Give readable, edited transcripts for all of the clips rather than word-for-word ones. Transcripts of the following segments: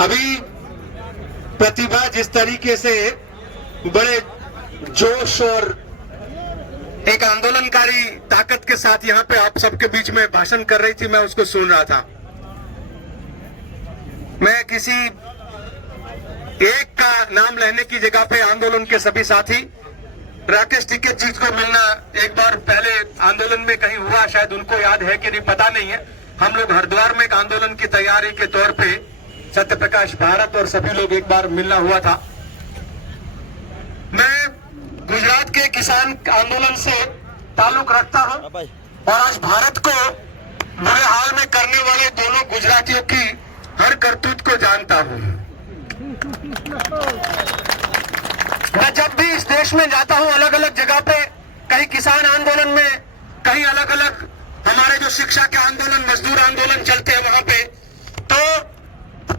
अभी प्रतिभा जिस तरीके से बड़े जोश और एक आंदोलनकारी ताकत के साथ यहाँ पे आप सबके बीच में भाषण कर रही थी, मैं उसको सुन रहा था। मैं किसी एक का नाम लेने की जगह पे आंदोलन के सभी साथी, राकेश टिकैत जी को मिलना एक बार पहले आंदोलन में कहीं हुआ, शायद उनको याद है कि नहीं पता नहीं है। हम लोग हरिद्वार में एक आंदोलन की तैयारी के तौर पे सत्य प्रकाश भारत और सभी लोग एक बार मिलना हुआ था। मैं गुजरात के किसान आंदोलन से ताल्लुक रखता हूं और आज भारत को बुरे हाल में करने वाले दोनों गुजरातियों की हर करतूत को जानता हूं। मैं जब भी इस देश में जाता हूं, अलग अलग जगह पे, कहीं किसान आंदोलन में, कहीं अलग अलग हमारे जो शिक्षा के आंदोलन, मजदूर आंदोलन चलते हैं वहां पे, तो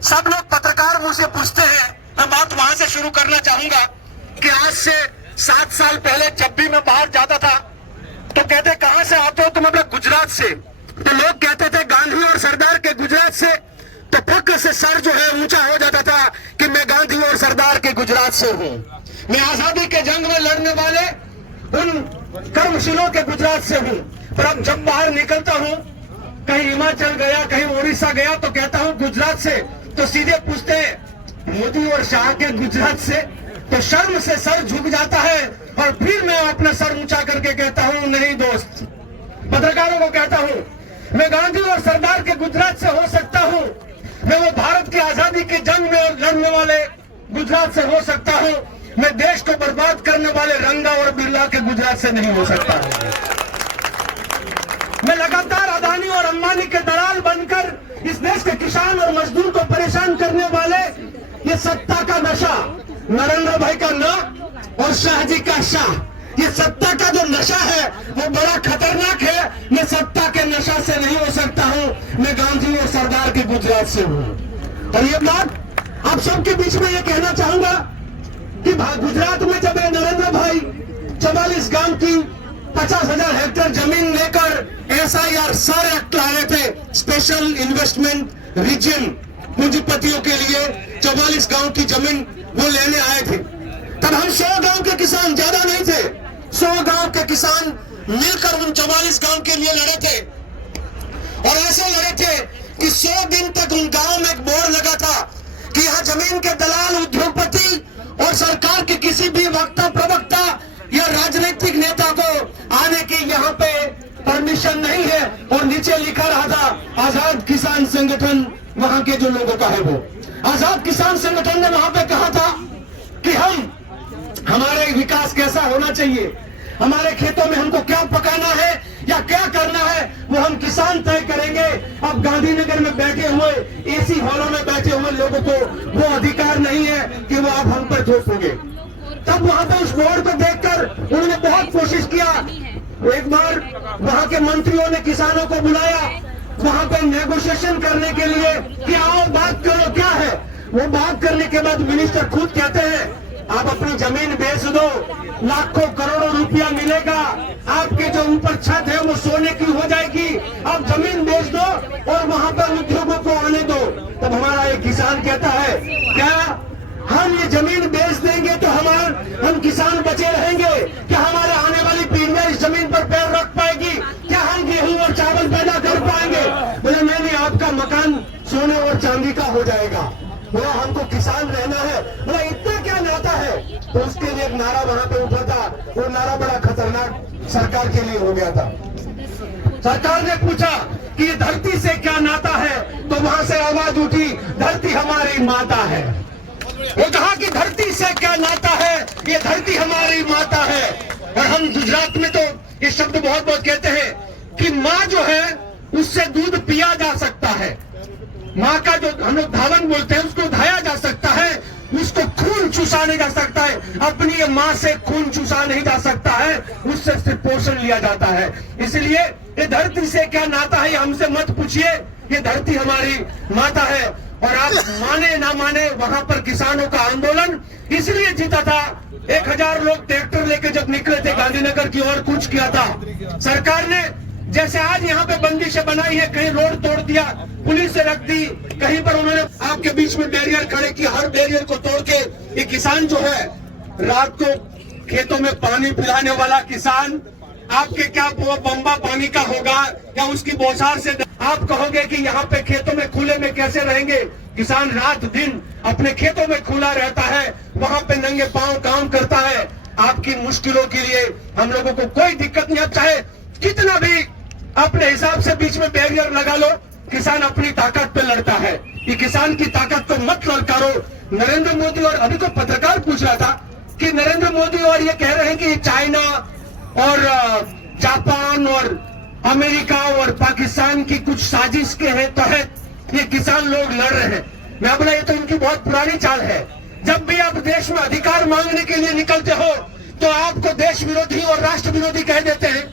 सब लोग पत्रकार मुझसे पूछते हैं। मैं बात वहां से शुरू करना चाहूंगा कि आज से 7 साल पहले जब भी मैं बाहर जाता था तो कहते कहां से आते हो तुम? मतलब गुजरात से। तो लोग कहते थे गांधी और सरदार के गुजरात से, तो फक्र से सर जो है ऊंचा हो जाता था कि मैं गांधी और सरदार के गुजरात से हूं। मैं आजादी के जंग में लड़ने वाले उन कर्मशीलों के गुजरात से हूं। पर अब जब बाहर निकलता हूं, कहीं हिमाचल गया, कहीं उड़ीसा गया, तो कहता हूं गुजरात से, तो सीधे पूछते हैं मोदी और शाह के गुजरात से। तो शर्म से सर झुक जाता है और फिर मैं अपना सर ऊंचा करके कहता हूं नहीं दोस्त, पत्रकारों को कहता हूं मैं गांधी और सरदार के गुजरात से हो सकता हूं, मैं वो भारत की आजादी के जंग में लड़ने वाले गुजरात से हो सकता हूं, मैं देश को बर्बाद करने वाले रंगा और बिरला के गुजरात से नहीं हो सकता हूं। मैं लगातार अदानी और अंबानी के दलाल बनकर इस देश के किसान और मजदूर को परेशान करने वाले ये सत्ता का नशा, नरेंद्र भाई का न और शाह जी का शाह, ये सत्ता का जो नशा है वो बड़ा खतरनाक है। मैं सत्ता के नशा से नहीं हो सकता हूं, मैं गांधी और सरदार के गुजरात से हूं। और ये बात आप सबके बीच में ये कहना चाहूंगा कि गुजरात में जब नरेंद्र भाई 44 गांव की 50,000 हेक्टेयर जमीन लेकर SIR सारे एक्ट ला रहे थे, स्पेशल इन्वेस्टमेंट रीजन पूंजीपतियों के लिए 44 गांव की जमीन वो लेने आए थे। तब हम 100 गांव के किसान, ज्यादा नहीं थे, 100 गांव के किसान मिलकर उन 44 गांव के लिए लड़े थे। और ऐसे लड़े थे कि 100 दिन तक उन गांव में एक बोर्ड लगा था कि यहाँ जमीन के दलाल, उद्योगपति और सरकार के किसी भी वक्ता, प्रवक्ता या राजनीतिक नेता को आने की यहाँ पे परमिशन नहीं है। और नीचे लिखा रहा था आजाद किसान संगठन, वहां के जो लोगों का है वो आजाद किसान संगठन ने वहां पे कहा था कि हमारे विकास कैसा होना चाहिए, हमारे खेतों में हमको क्या पकाना है या क्या करना है वो हम किसान तय करेंगे। अब गांधीनगर में बैठे हुए AC हॉलों में बैठे हुए लोगों को वो अधिकार नहीं है कि वो आप हम पर थोपोगे। तब वहां पे उस बोर्ड को देखकर उन्होंने बहुत कोशिश किया। एक बार वहां के मंत्रियों ने किसानों को बुलाया वहां पे नेगोशिएशन करने के लिए कि आओ बात करो क्या है। वो बात करने के बाद मिनिस्टर खुद कहते हैं आप अपनी जमीन बेच दो, लाखों करोड़ों रुपया मिलेगा, आपके जो ऊपर छत है वो सोने की हो जाएगी, आप जमीन बेच दो और वहां पर उद्योगों को आने दो। तब हमारा एक किसान कहता है क्या हम ये जमीन बेच देंगे तो हम किसान बचे रहेंगे? क्या हमारे आने वाली पीढ़ियां इस जमीन पर पैर रख पाएगी? क्या हम गेहूं और चावल पैदा कर पाएंगे? बोले नहीं, आपका मकान सोने और चांदी का हो जाएगा। बोला हमको किसान रहना है। बोला इतना क्या नाता है? तो उसके लिए एक नारा वहां पे उठा था, वो नारा बड़ा खतरनाक सरकार के लिए हो गया था। सरकार ने पूछा कि ये धरती से क्या नाता है, तो वहां से आवाज उठी धरती हमारी माता है। वो कहा कि धरती से क्या नाता है, ये धरती हमारी माता है। और हम गुजरात में तो ये शब्द बहुत बहुत कहते हैं कि माँ जो है उससे दूध पिया जा सकता है, माँ का जो हम लोग धावन बोलते हैं उसको धाया जा सकता है, उसको खून चूसा नहीं जा सकता है। अपनी ये माँ से खून चूसा नहीं जा सकता है, उससे सिर्फ पोषण लिया जाता है। इसलिए ये धरती से क्या नाता है ये हमसे मत पूछिए, ये धरती हमारी माता है। और आप माने ना माने वहां पर किसानों का आंदोलन इसलिए जीता था। 1000 लोग ट्रैक्टर लेके जब निकले थे गांधीनगर की ओर कूच किया था। सरकार ने जैसे आज यहाँ पे बंदिशें बनाई है, कहीं रोड तोड़ दिया, पुलिस से रख दी, कहीं पर उन्होंने आपके बीच में बैरियर खड़े किए। हर बैरियर को तोड़ के ये किसान जो है, रात को खेतों में पानी पिलाने वाला किसान, आपके क्या वो बम्बा पानी का होगा या उसकी बौछार से आप कहोगे कि यहाँ पे खेतों में खुले में कैसे रहेंगे? किसान रात दिन अपने खेतों में खुला रहता है, वहां पे नंगे पांव काम करता है। आपकी मुश्किलों के लिए हम लोगों को कोई दिक्कत नहीं है, चाहे कितना भी अपने हिसाब से बीच में बैरियर लगा लो, किसान अपनी ताकत पे लड़ता है। ये किसान की ताकत को मत ललकारो। नरेंद्र मोदी, और अभी को पत्रकार पूछ रहा था कि नरेंद्र मोदी और ये कह रहे हैं कि चाइना और जापान और अमेरिका और पाकिस्तान की कुछ साजिश के तहत ये किसान लोग लड़ रहे हैं। मैं बोला ये तो इनकी बहुत पुरानी चाल है। जब भी आप देश में अधिकार मांगने के लिए निकलते हो तो आपको देश विरोधी और राष्ट्र विरोधी कह देते हैं।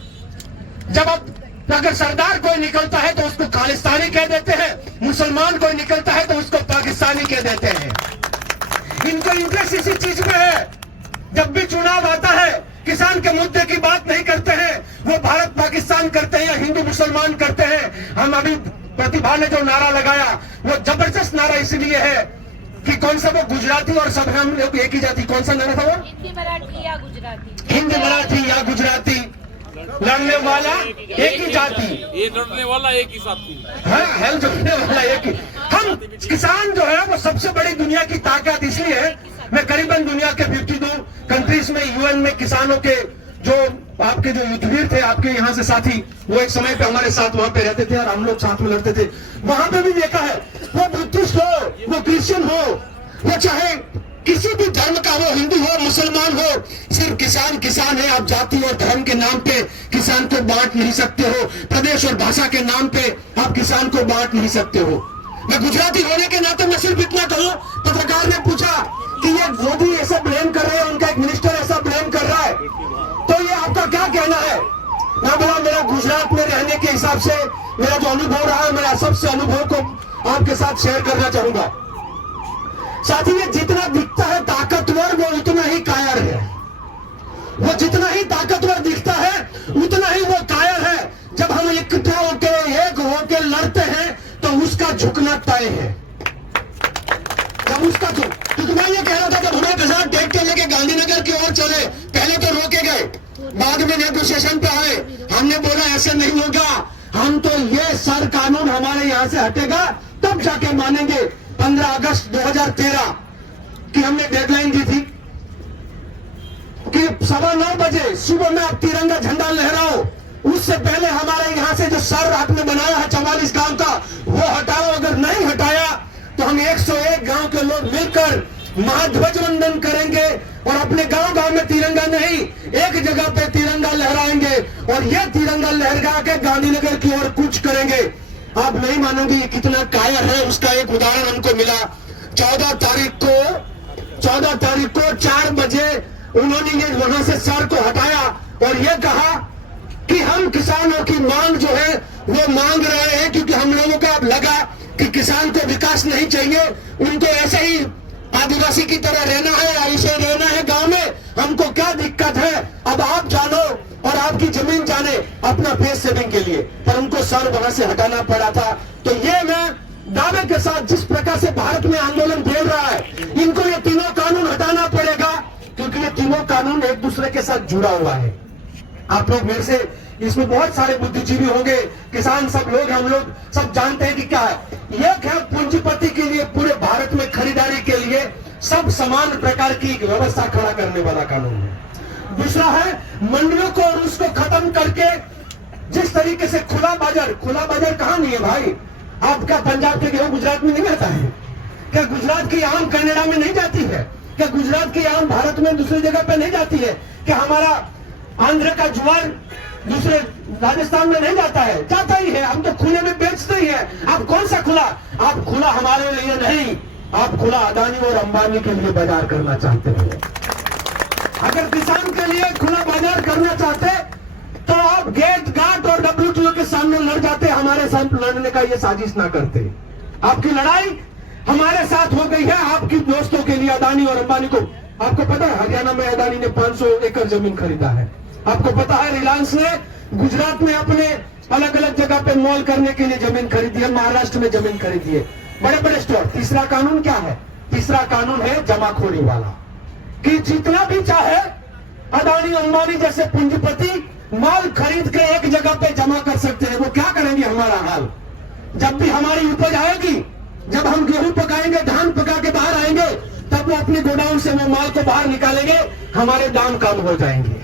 जब आप अगर सरदार कोई निकलता है तो उसको खालिस्तानी कह देते हैं, मुसलमान कोई निकलता है तो उसको पाकिस्तानी कह देते हैं। इनको इंटरेस्ट इसी चीज में है। जब भी चुनाव आता है किसान के मुद्दे की बात नहीं करते हैं, वो भारत पाकिस्तान करते हैं या हिंदू मुसलमान करते हैं। हम अभी प्रतिभा ने जो नारा लगाया वो जबरदस्त नारा इसलिए है कि कौन सा वो गुजराती और सब हम लोग एक ही जाति, कौन सा नारा था वो? हिंदी मराठी या गुजराती, हिंदी मराठी या गुजराती, लड़ने वाला एक ही जाति, ये लड़ने वाला एक ही साथी, हाँ लड़ने वाला एक ही। हम किसान जो है वो सबसे बड़ी दुनिया की ताकत इसलिए है। मैं करीबन दुनिया के 52 कंट्रीज में यूएन में किसानों के जो आपके जो युद्धवीर थे, आपके यहाँ से साथी, वो एक समय पे हमारे साथ वहां पे रहते थे और हम लोग साथ में लड़ते थे। वहां पे भी देखा है, वो बुद्धिस्ट हो, वो क्रिश्चियन हो, वो चाहे किसी भी धर्म का हो, हिंदू हो, मुसलमान हो, सिर्फ किसान किसान है। आप जाति और धर्म के नाम पे किसान को बांट नहीं सकते हो। प्रदेश और भाषा के नाम पे आप किसान को बांट नहीं सकते हो। मैं गुजराती होने के नाते मैं सिर्फ इतना कहूं, पत्रकार ने पूछा कि ये मोदी ऐसा ब्लेम कर रहे हैं, उनका एक मिनिस्टर ऐसा ब्लेम कर रहा है, तो ये आपका क्या कहना है? मैं बोला मेरा गुजरात में रहने के हिसाब से मेरा जो अनुभव रहा है, मेरा सबसे अनुभव को आपके साथ शेयर करना चाहूंगा। साथ ही ये जितना दिखता है ताकतवर वो उतना ही कायर है। वो जितना ही ताकतवर दिखता है उतना ही वो कायर है। जब हम इकट्ठा होके एक होके लड़ते हैं तो उसका झुकना तय है। जब उसका क्योंकि मैं ये कह रहा था जब हमें किसान टेक के लेके गांधीनगर की ओर चले, पहले तो रोके गए, बाद में नेगोशिएशन पे आए। हमने बोला ऐसे नहीं होगा, हम तो ये सर कानून हमारे यहाँ से हटेगा तब जाके मानेंगे। 15 अगस्त 2013 की हमने डेडलाइन दी थी कि 9:15 बजे सुबह में आप तिरंगा झंडा लहराओ। उससे पहले हमारे यहाँ से जो सर आपने बनाया है 44 गांव का, वो हटाओ। अगर नहीं हटाया तो हम 101 गांव के लोग मिलकर महाध्वज वंदन करेंगे और अपने गांव गांव में तिरंगा नहीं, एक जगह पे तिरंगा लहराएंगे और ये तिरंगा लहरा के गांधीनगर की ओर कूच करेंगे। आप नहीं मानोगे ये कितना कायर है। उसका एक उदाहरण हमको मिला। 14 तारीख को 4 बजे उन्होंने ये वहां से सर को हटाया और ये कहा कि हम किसानों की मांग जो है वो मांग रहे हैं, क्योंकि हम लोगों को अब लगा कि किसान को विकास नहीं चाहिए, उनको ऐसे ही आदिवासी की तरह रहना है, ऐसे रहना है गांव में। हमको क्या दिक्कत है, अब आप जानो और आपकी जमीन जाने अपना फेस सेविंग के लिए, पर उनको सर वहां से हटाना पड़ा था। तो ये मैं दावे के साथ जिस प्रकार से भारत में आंदोलन बोल रहा है, इनको ये तीनों कानून हटाना पड़ेगा, क्योंकि ये तीनों कानून एक दूसरे के साथ जुड़ा हुआ है। आप लोग मेरे से इसमें बहुत सारे बुद्धिजीवी होंगे, किसान सब लोग, हम लोग सब जानते हैं कि क्या है। एक है पूंजीपति के लिए पूरे भारत में खरीदारी के लिए सब समान प्रकार की व्यवस्था खड़ा करने वाला कानून है। दूसरा है मंडियों को और उसको खत्म करके जिस तरीके से खुला बाजार कहां नहीं है भाई? आपका पंजाब के गेहूं गुजरात में नहीं आता है क्या? गुजरात की आम कनाडा में नहीं जाती है क्या? गुजरात की आम भारत में दूसरी जगह पे नहीं जाती है क्या? हमारा आंध्र का ज्वार दूसरे राजस्थान में नहीं जाता है? जाता ही है। हम तो खुले में बेचते ही हैं। आप कौन सा खुला? आप खुला हमारे लिए नहीं, आप खुला अदानी और अंबानी के लिए बाजार करना चाहते हैं। अगर किसान के लिए खुला बाजार करना चाहते तो आप गेट गाट और WTO के सामने लड़ जाते, हमारे साथ लड़ने का ये साजिश ना करते। आपकी लड़ाई हमारे साथ हो गई है आपकी दोस्तों के लिए, अदानी और अंबानी को। आपको पता है हरियाणा में अदानी ने 500 एकड़ जमीन खरीदा है। आपको पता है रिलायंस ने गुजरात में अपने अलग अलग जगह पे मॉल करने के लिए जमीन खरीदी है, महाराष्ट्र में जमीन खरीदी है, बड़े बड़े स्टोर। तीसरा कानून क्या है? तीसरा कानून है जमाखोरी वाला, कि जितना भी चाहे अदानी अंबानी जैसे पूंजीपति माल खरीद के एक जगह पे जमा कर सकते हैं। वो क्या करेंगे हमारा हाल? जब भी हमारी उपज आएगी, जब हम गेहूं पकाएंगे, धान पका के बाहर आएंगे, तब वो अपने गोडाउन से वो माल को बाहर निकालेंगे, हमारे दाम कम हो जाएंगे।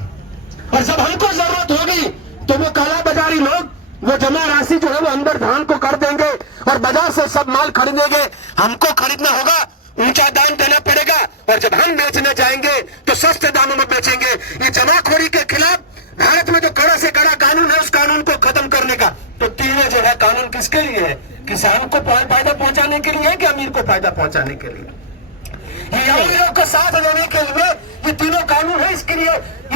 और जब हमको जरूरत होगी तो वो काला बाजारी लोग वो जमा राशि जो है वो अंदर धान को कर देंगे और बाजार से सब माल खरीदेंगे। हमको खरीदना होगा, ऊंचा दाम देना पड़ेगा, और जब हम बेचने जाएंगे तो सस्ते दामों में बेचेंगे। ये जमाखोरी के खिलाफ भारत में जो कड़ा से कड़ा कानून है, उस कानून को खत्म करने का। तो तीनों जो है कानून किसके लिए है? किसान को फायदा पहुंचाने के लिए है कि अमीर को फायदा पहुंचाने के लिए? ये अमीरों को साथ देने के लिए ये तीनों कानून है। इसके लिए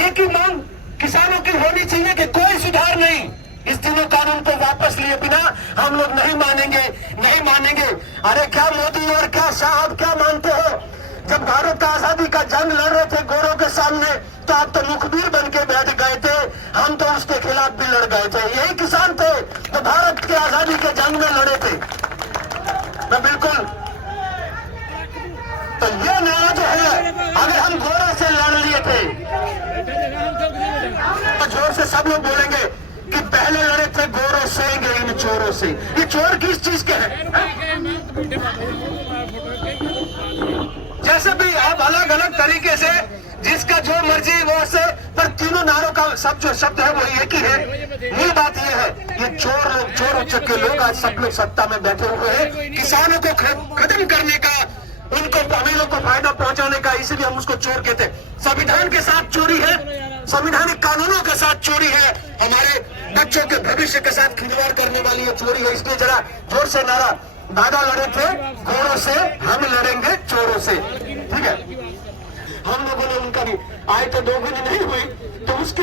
एक ही मांग किसानों की होनी चाहिए कि कोई सुधार नहीं, इस तीनों कानून को वापस लिए बिना हम लोग नहीं मानेंगे, नहीं मानेंगे। अरे क्या मोदी और क्या साहब क्या मानते हो? जब भारत का आजादी का जंग लड़ रहे थे गोरों के सामने, तो आप तो मुखबिर बन के बैठ गए थे, हम तो उसके खिलाफ भी लड़ गए थे। यही किसान थे तो भारत के आजादी के जंग में लड़े थे। तो बिल्कुल, तो ये नया जो है, अगर हम गोरों से लड़ लिए थे तो जोर से सब लोग बोलेंगे कि पहले लड़े थे गोरों से, इन चोरों से। ये चोर किस चीज के हैं? जैसे भी आप अलग अलग तरीके से जिसका जो मर्जी वो से, पर तीनों नारों का सब जो शब्द है वो एक ही है। ये बात ये है, ये चोर लोग, चोर उच्चक के लोग आज सब लोग सत्ता में बैठे हुए हैं, किसानों को खत्म करने का, उनको अमीरों को फायदा पहुंचाने का, इसलिए हम उसको चोर कहते हैं। संविधान के साथ चोरी है, संवैधानिक कानूनों के साथ चोरी है, हमारे बच्चों के भविष्य के साथ खिलवाड़ करने वाली ये चोरी है। इसलिए जरा जोर से नारा, दादा लड़े थे घोड़ों से, हम लड़ेंगे चोरों से। ठीक है, हम लोगों ने उनका भी आए तो 2 महीने नहीं हुई तो उसके लिए